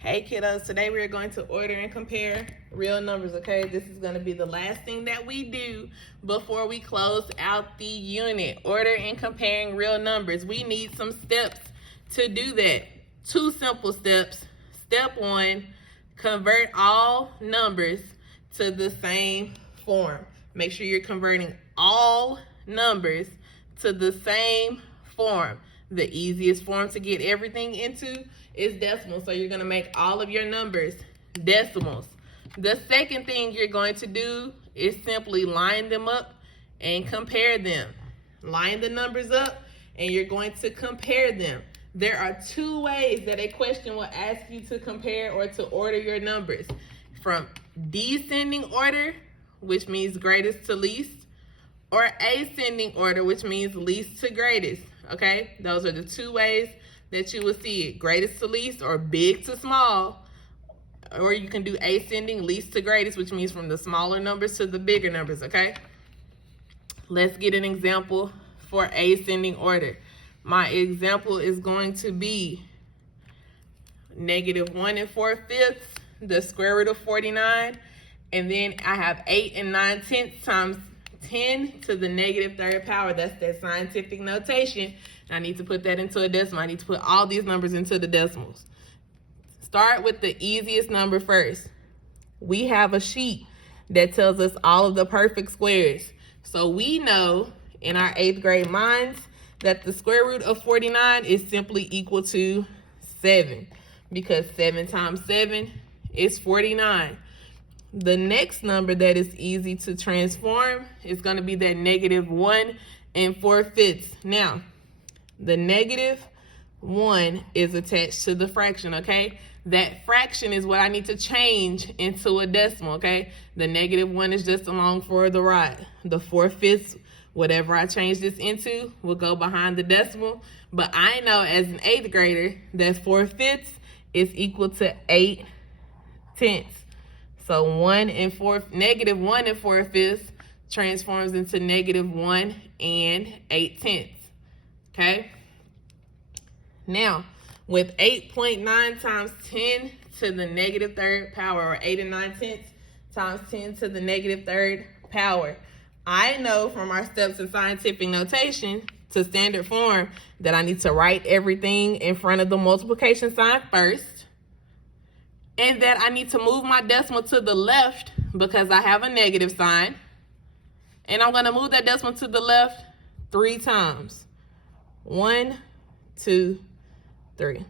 Hey kiddos, today we are going to order and compare real numbers, okay? This is going to be the last thing that we do before we close out the unit. Order and comparing real numbers. We need some steps to do that. 2 simple steps. Step 1, convert all numbers to the same form. Make sure you're converting all numbers to the same form. The easiest form to get everything into is decimals. So you're going to make all of your numbers decimals. The second thing you're going to do is simply line them up and compare them. Line the numbers up and you're going to compare them. There are 2 ways that a question will ask you to compare or to order your numbers. From descending order, which means greatest to least, or ascending order, which means least to greatest. Okay, those are the 2 ways that you will see it. Greatest to least or big to small. Or you can do ascending, least to greatest, which means from the smaller numbers to the bigger numbers, okay? Let's get an example for ascending order. My example is going to be -1 4/5, the square root of 49, and then I have 8 9/10 times 10 to the -3rd power. That's that scientific notation. I need to put that into a decimal. I need to put all these numbers into the decimals. Start with the easiest number first. We have a sheet that tells us all of the perfect squares. So we know in our 8th grade minds that the square root of 49 is simply equal to 7, because 7 times 7 is 49. The next number that is easy to transform is going to be that -1 4/5. Now, the -1 is attached to the fraction, okay? That fraction is what I need to change into a decimal, okay? The -1 is just along for the ride. The 4/5, whatever I change this into, will go behind the decimal. But I know as an 8th grader that 4/5 is equal to 8/10. So -1 4/5 transforms into -1 8/10. Okay? Now, with 8.9 times 10 to the -3rd power, or 8 9/10 times 10 to the -3rd power, I know from our steps in scientific notation to standard form that I need to write everything in front of the multiplication sign first, and that I need to move my decimal to the left because I have a negative sign. And I'm going to move that decimal to the left 3 times. 1, 2, 3.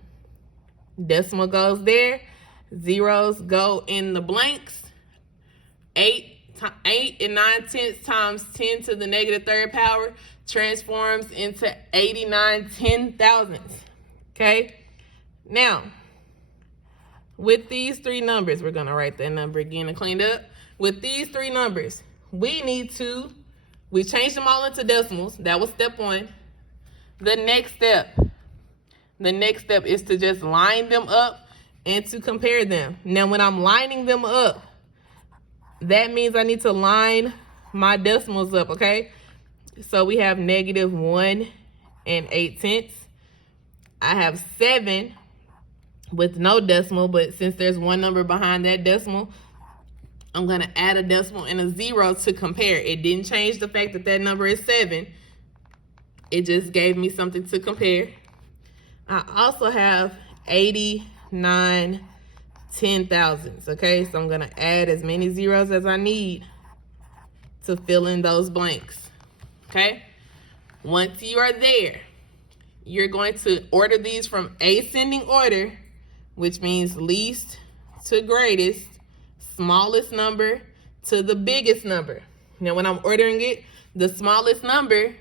Decimal goes there. Zeros go in the blanks. 8 9/10 times 10 to the -3rd power transforms into 89 10,000ths. Okay? Now, with these 3 numbers, we're going to write that number again and clean it up. With these 3 numbers, we changed them all into decimals. That was step 1. The next step is to just line them up and to compare them. Now, when I'm lining them up, that means I need to line my decimals up, okay? So we have -1 8/10. I have 7 with no decimal, but since there's 1 number behind that decimal, I'm going to add a decimal and a 0 to compare. It didn't change the fact that that number is 7. It just gave me something to compare. I also have 89 10,000ths, okay? So I'm going to add as many zeros as I need to fill in those blanks, okay? Once you are there, you're going to order these from ascending order, which means least to greatest, smallest number to the biggest number. Now, when I'm ordering it, the smallest number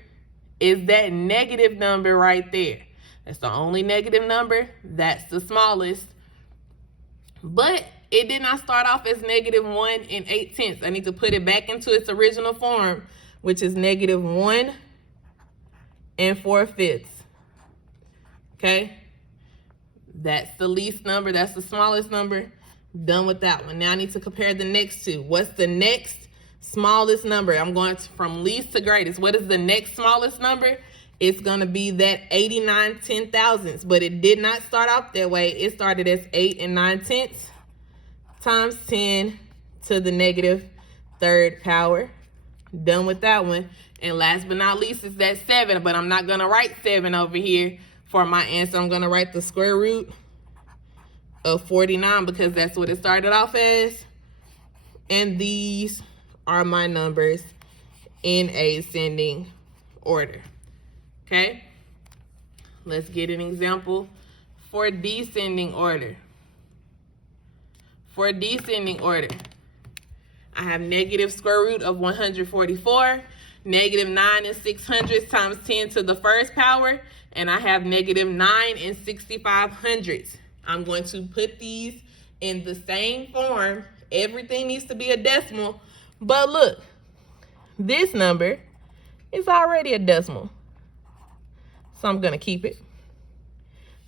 is that negative number right there. That's the only negative number. That's the smallest. But it did not start off as -1 8/10. I need to put it back into its original form, which is -1 4/5. Okay? That's the least number. That's the smallest number. Done with that one. Now I need to compare the next 2. What's the next smallest number? I'm going from least to greatest. What is the next smallest number? it's going to be that 89 10,000ths, but it did not start off that way. It started as 8 9/10 times 10 to the negative third power. Done with that one. And last but not least is that 7, but I'm not going to write 7 over here for my answer. I'm going to write the square root of 49 because that's what it started off as. And these are my numbers in ascending order. Okay? Let's get an example for descending order. For descending order, I have negative square root of 144, negative 9 600ths times 10 to the first power, and I have negative 9 6500ths. I'm going to put these in the same form. Everything needs to be a decimal, but look, this number is already a decimal, so I'm going to keep it.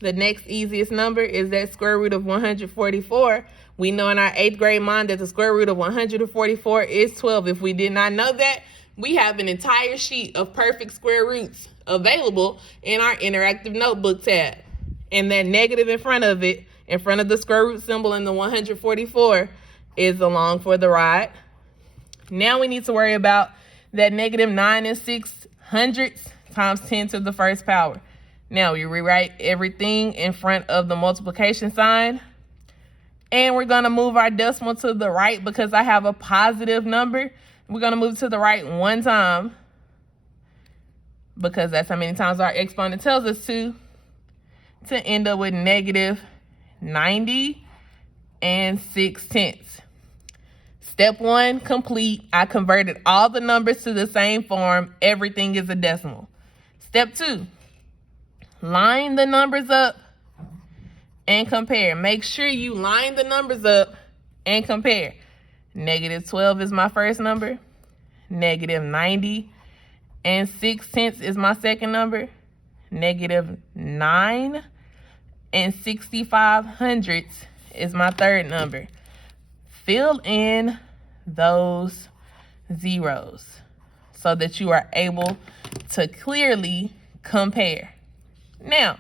The next easiest number is that square root of 144. We know in our 8th grade mind that the square root of 144 is 12. If we did not know that, we have an entire sheet of perfect square roots available in our interactive notebook tab. And that negative in front of it, in front of the square root symbol in the 144, is along for the ride. Now we need to worry about that negative 9 600ths times 10 to the first power. Now we rewrite everything in front of the multiplication sign. And we're going to move our decimal to the right because I have a positive number. We're going to move to the right one time because that's how many times our exponent tells us to end up with negative 90 6/10. Step 1 complete. I converted all the numbers to the same form. Everything is a decimal. Step 2, line the numbers up and compare. Make sure you line the numbers up and compare. Negative 12 is my first number. Negative 90 6/10 is my second number. Negative 9 6500ths is my third number. Fill in those zeros so that you are able to clearly compare. Now,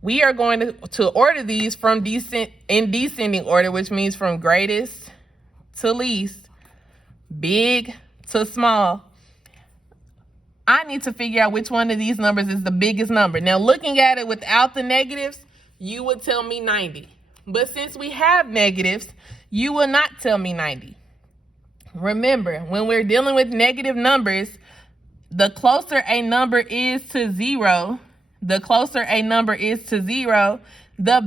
we are going to order these from in descending order, which means from greatest to least, big to small. I need to figure out which one of these numbers is the biggest number. Now, looking at it without the negatives, you would tell me 90. But since we have negatives, you will not tell me 90. Remember, when we're dealing with negative numbers, the closer a number is to 0, the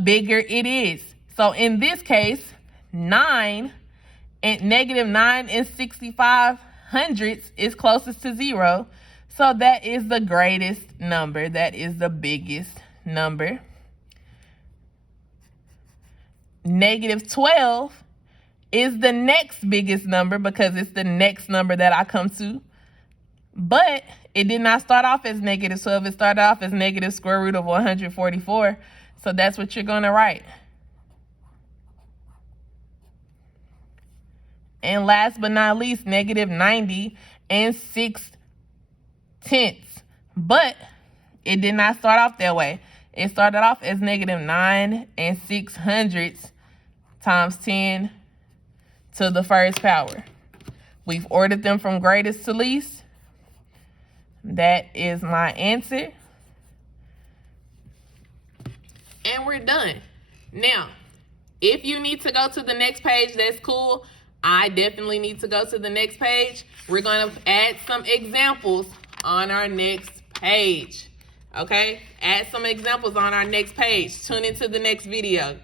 bigger it is. So in this case, 9 and negative 9 6500ths is closest to 0. So that is the greatest number. That is the biggest number. Negative 12 is the next biggest number because it's the next number that I come to. But it did not start off as negative 12. It started off as negative square root of 144. So that's what you're going to write. And last but not least, negative 90 6/10. But it did not start off that way. It started off as negative 9 600ths times 10 to the first power. We've ordered them from greatest to least. That is my answer. And we're done. Now, if you need to go to the next page, that's cool. I definitely need to go to the next page. We're going to add some examples on our next page. Okay? Add some examples on our next page. Tune into the next video.